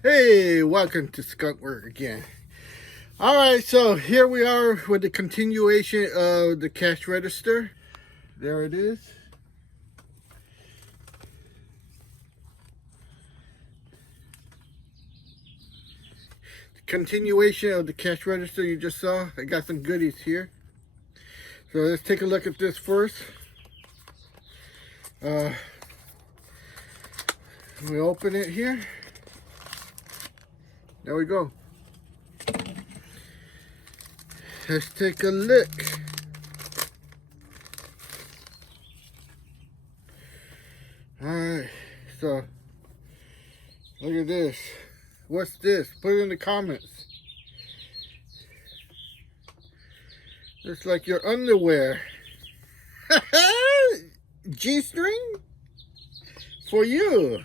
Hey, welcome to Skunk Work again. Alright, so here we are with the continuation of the cash register. There it is. The continuation of the cash register you just saw. I got some goodies here. So let's take a look at this first. We open it here. There we go. Let's take a look. Alright, so look at this. What's this? Put it in the comments. Looks like your underwear. G-string? For you,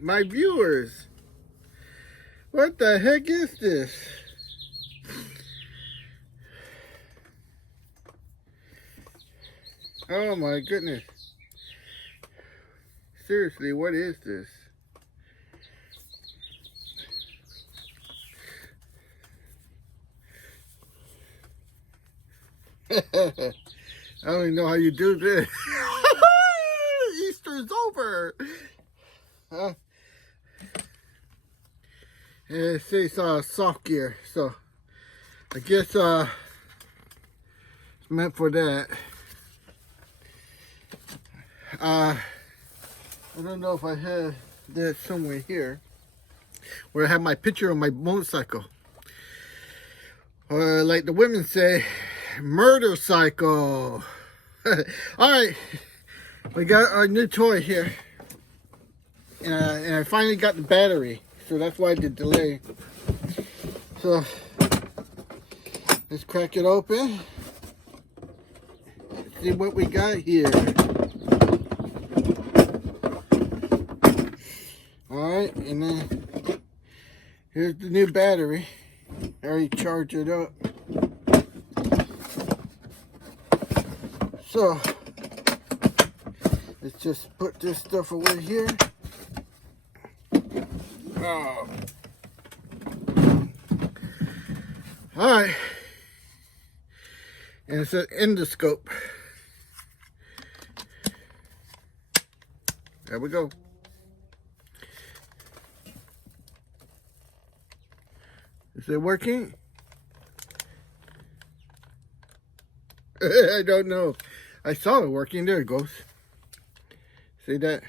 my viewers. What the heck is this? Oh my goodness. Seriously, what is this? I don't even know how you do this. Easter's over. It says soft gear, so I guess it's meant for that. I don't know if I had that somewhere here where I have my picture of my motorcycle, or like the women say, murder cycle. All right, we got our new toy here, and I finally got the battery, so that's why the delay. So let's crack it open. Let's see what we got here. Alright, and then here's the new battery. I already charged it up. So let's just put this stuff away here. Oh. Alright. And it's an endoscope. There we go. Is it working? I don't know. I saw it working. There it goes. See that?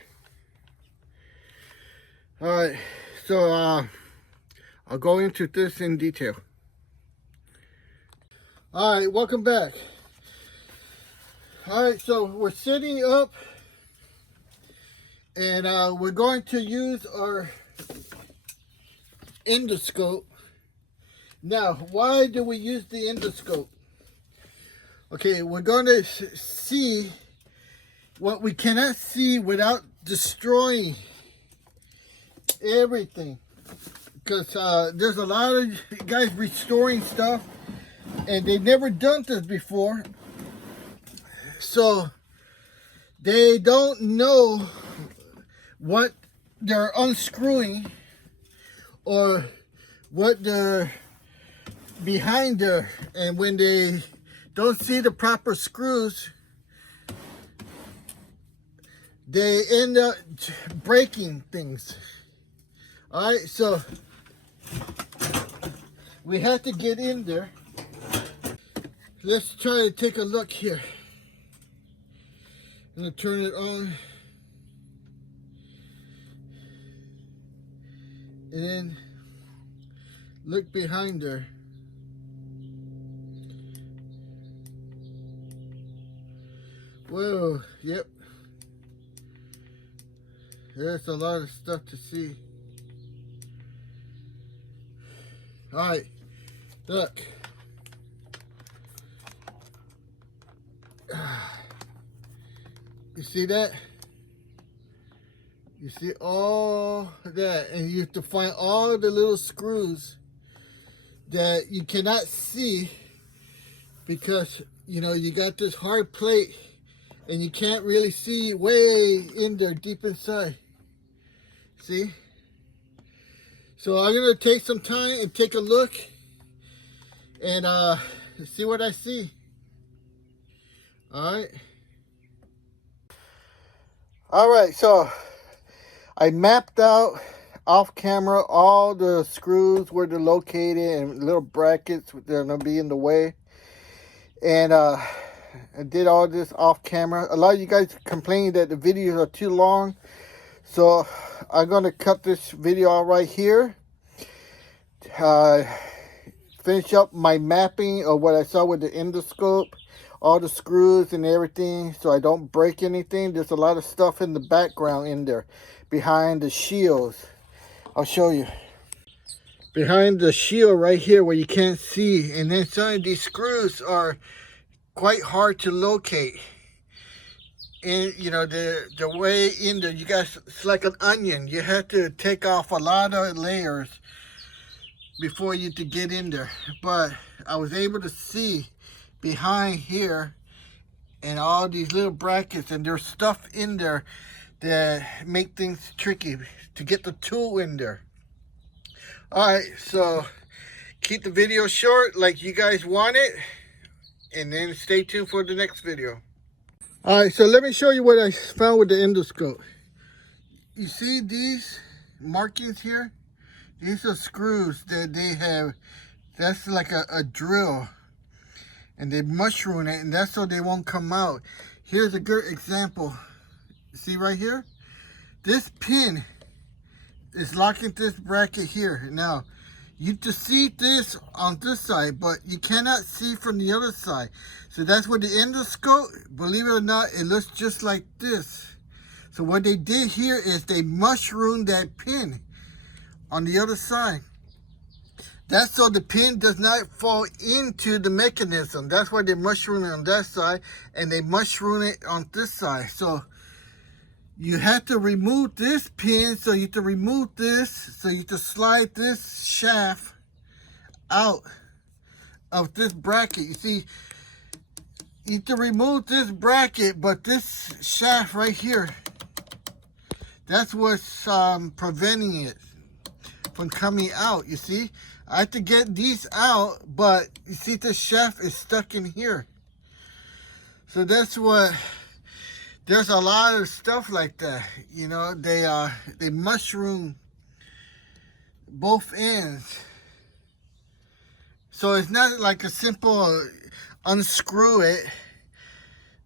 Alright, so I'll go into this in detail. Alright, welcome back. Alright, so we're sitting up and we're going to use our endoscope. Now, why do we use the endoscope? Okay, we're going to see what we cannot see without destroying everything. Because there's a lot of guys restoring stuff, and they've never done this before. So, they don't know what they're unscrewing or what they're behind there, and when they don't see the proper screws, they end up breaking things. All right, so we have to get in there. Let's try to take a look here. I'm gonna turn it on, and then look behind her. Whoa, yep. There's a lot of stuff to see. Alright, look. You see that? You see all that, and you have to find all the little screws that you cannot see because, you know, you got this hard plate and you can't really see way in there deep inside. See? So I'm gonna take some time and take a look and see what I see. All right, so I mapped out off camera all the screws where they're located and little brackets that are gonna be in the way. And I did all this off camera. A lot of you guys complaining that the videos are too long, so I'm gonna cut this video out right here. Finish up my mapping of what I saw with the endoscope, all the screws and everything, so I don't break anything. There's a lot of stuff in the background in there, behind the shields. I'll show you. Behind the shield right here where you can't see, and then some of these screws are quite hard to locate. And you know, the way in there, you guys, it's like an onion. You have to take off a lot of layers before you to get in there. But I was able to see behind here and all these little brackets, and there's stuff in there that make things tricky to get the tool in there. All right, so keep the video short like you guys want it, and then stay tuned for the next video. All right, so let me show you what I found with the endoscope. You see these markings here? These are screws that they have. That's like a drill, and they mushroom it, and that's so they won't come out. Here's a good example. See right here? This pin is locking this bracket here. Now, you can see this on this side, but you cannot see from the other side. So that's what the endoscope, believe it or not, it looks just like this. So what they did here is they mushroomed that pin on the other side. That's so the pin does not fall into the mechanism. That's why they mushroom it on that side, and they mushroom it on this side. So you have to remove this pin, so you have to remove this, so you have to slide this shaft out of this bracket. You see, you have to remove this bracket, but this shaft right here, that's what's preventing it from coming out. You see, I have to get these out, but you see the shaft is stuck in here. So that's what, there's a lot of stuff like that. You know, they mushroom both ends. So it's not like a simple unscrew it,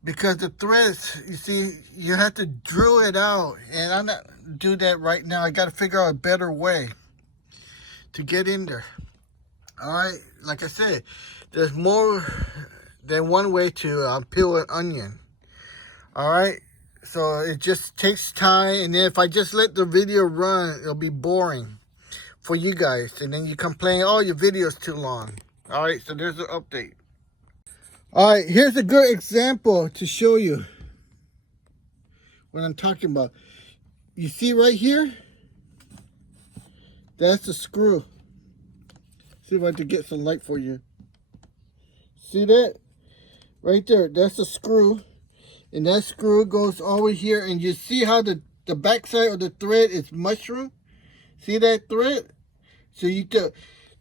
because the threads, you see, you have to drill it out, and I'm not do that right now. I got to figure out a better way to get in there. All right, like I said, there's more than one way to peel an onion. All right, so it just takes time, and then if I just let the video run, it'll be boring for you guys, and then you complain, oh, your video's too long. All right, so there's an update. All right, here's a good example to show you what I'm talking about. You see right here? That's the screw. See if I can get some light for you. See that? Right there, that's the screw. And that screw goes over here, and you see how the backside of the thread is mushroom? See that thread? So you can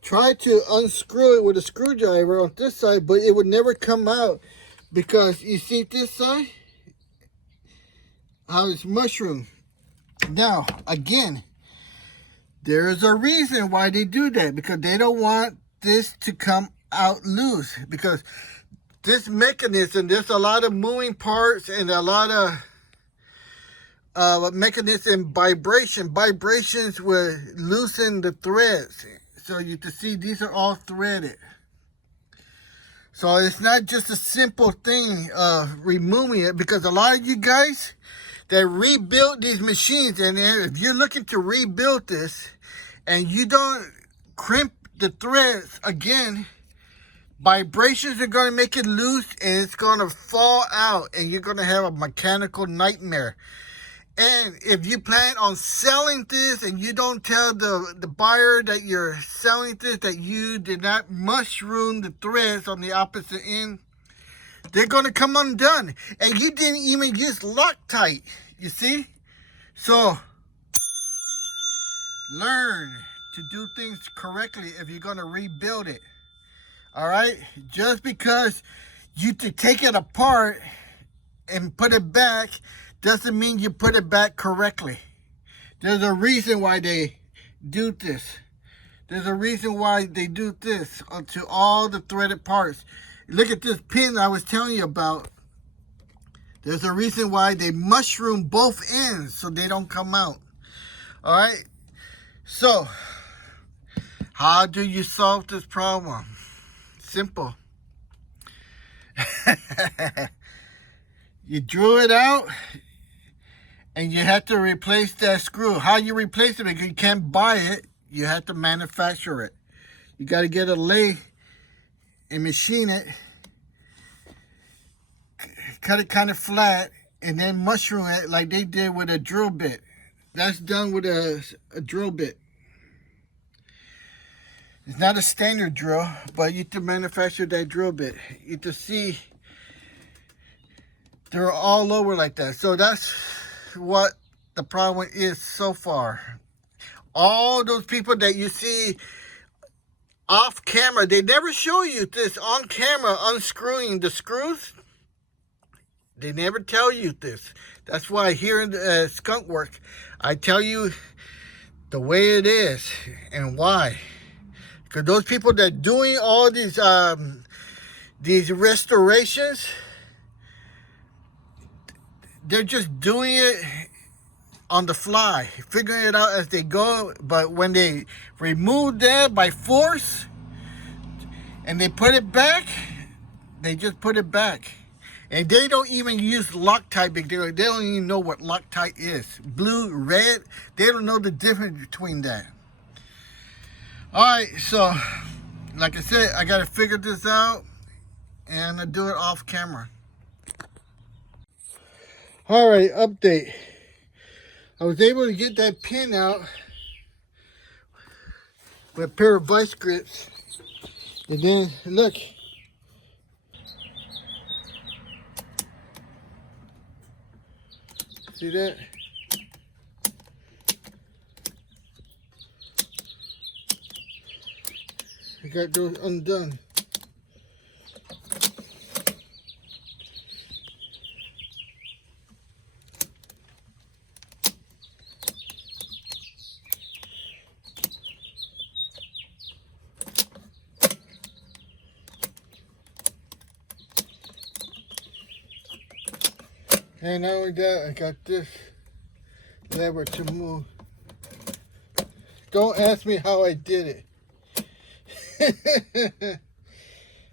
try to unscrew it with a screwdriver on this side, but it would never come out, because you see this side? How it's mushroom. Now, again, there is a reason why they do that, because they don't want this to come out loose, because this mechanism, there's a lot of moving parts and a lot of mechanism vibrations will loosen the threads. So you can see these are all threaded. So it's not just a simple thing of removing it, because a lot of you guys that rebuild these machines, and if you're looking to rebuild this and you don't crimp the threads again, vibrations are going to make it loose, and it's going to fall out, and you're going to have a mechanical nightmare. And if you plan on selling this and you don't tell the buyer that you're selling this, that you did not mushroom the threads on the opposite end, they're going to come undone. And you didn't even use Loctite, you see? So, learn to do things correctly if you're going to rebuild it. All right? Just because you to take it apart and put it back doesn't mean you put it back correctly. There's a reason why they do this. There's a reason why they do this to all the threaded parts. Look at this pin I was telling you about. There's a reason why they mushroom both ends so they don't come out. All right? So, how do you solve this problem? Simple. You drew it out and you have to replace that screw. How you replace it? Because you can't buy it. You have to manufacture it. You got to get a lathe and machine it. Cut it kind of flat and then mushroom it like they did with a drill bit. That's done with a drill bit. It's not a standard drill, but you have to manufacture that drill bit. You have to see they're all over like that. So that's what the problem is so far. All those people that you see off camera, they never show you this on camera unscrewing the screws. They never tell you this. That's why here in the Skunk Work, I tell you the way it is and why. Because those people that are doing all these restorations, they're just doing it on the fly, figuring it out as they go. But when they remove that by force and they put it back, they just put it back. And they don't even use Loctite. They don't even know what Loctite is. Blue, red, they don't know the difference between that. All right, so like I said, I got to figure this out and I do it off camera. All right, update. I was able to get that pin out with a pair of vice grips. And then, look. See that? I got those undone. And not only that, I got this lever to move. Don't ask me how I did it.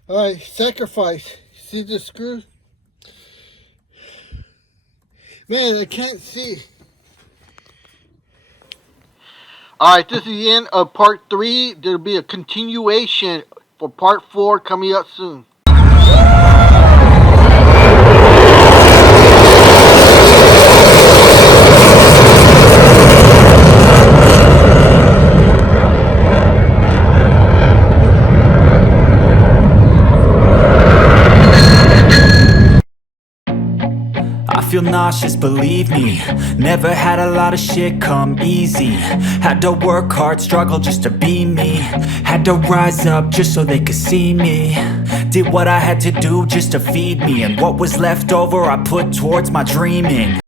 Alright, sacrifice. See the screws? Man, I can't see. Alright, this is the end of part 3. There'll be a continuation for part 4 coming up soon. I feel nauseous, believe me. Never had a lot of shit come easy. Had to work hard, struggle just to be me. Had to rise up just so they could see me. Did what I had to do just to feed me, and what was left over I put towards my dreaming.